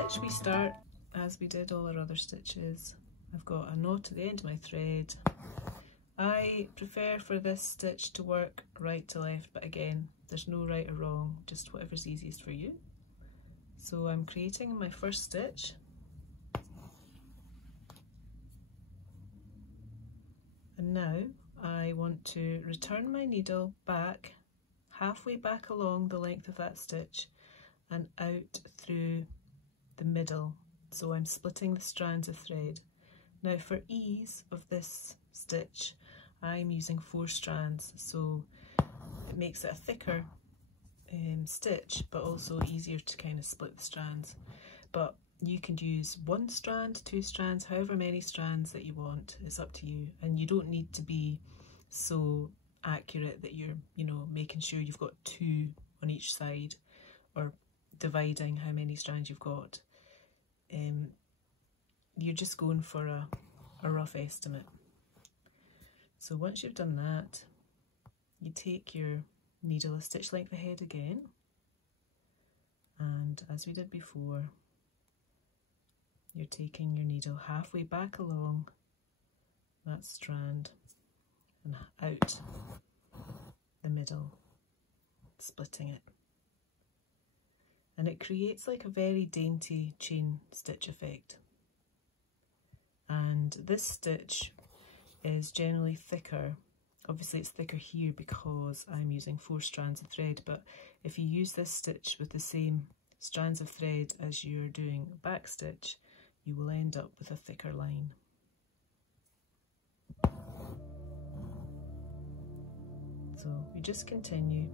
stitch, we start as we did all our other stitches. I've got a knot at the end of my thread. I prefer for this stitch to work right to left, but again, there's no right or wrong, just whatever's easiest for you. So I'm creating my first stitch. And now I want to return my needle back, halfway back along the length of that stitch and out through the middle. So I'm splitting the strands of thread. Now for ease of this stitch, I'm using 4 strands, so it makes it a thicker stitch, but also easier to kind of split the strands. But you can use 1 strand, 2 strands, however many strands that you want. It's up to you, and you don't need to be so accurate that you're, you know, making sure you've got 2 on each side or dividing how many strands you've got. You're just going for a rough estimate. So once you've done that, you take your needle a stitch length ahead again, and as we did before, you're taking your needle halfway back along that strand and out the middle, splitting it. And it creates like a very dainty chain stitch effect. And this stitch is generally thicker. Obviously it's thicker here because I'm using 4 strands of thread, but if you use this stitch with the same strands of thread as you're doing back stitch, you will end up with a thicker line. So we just continue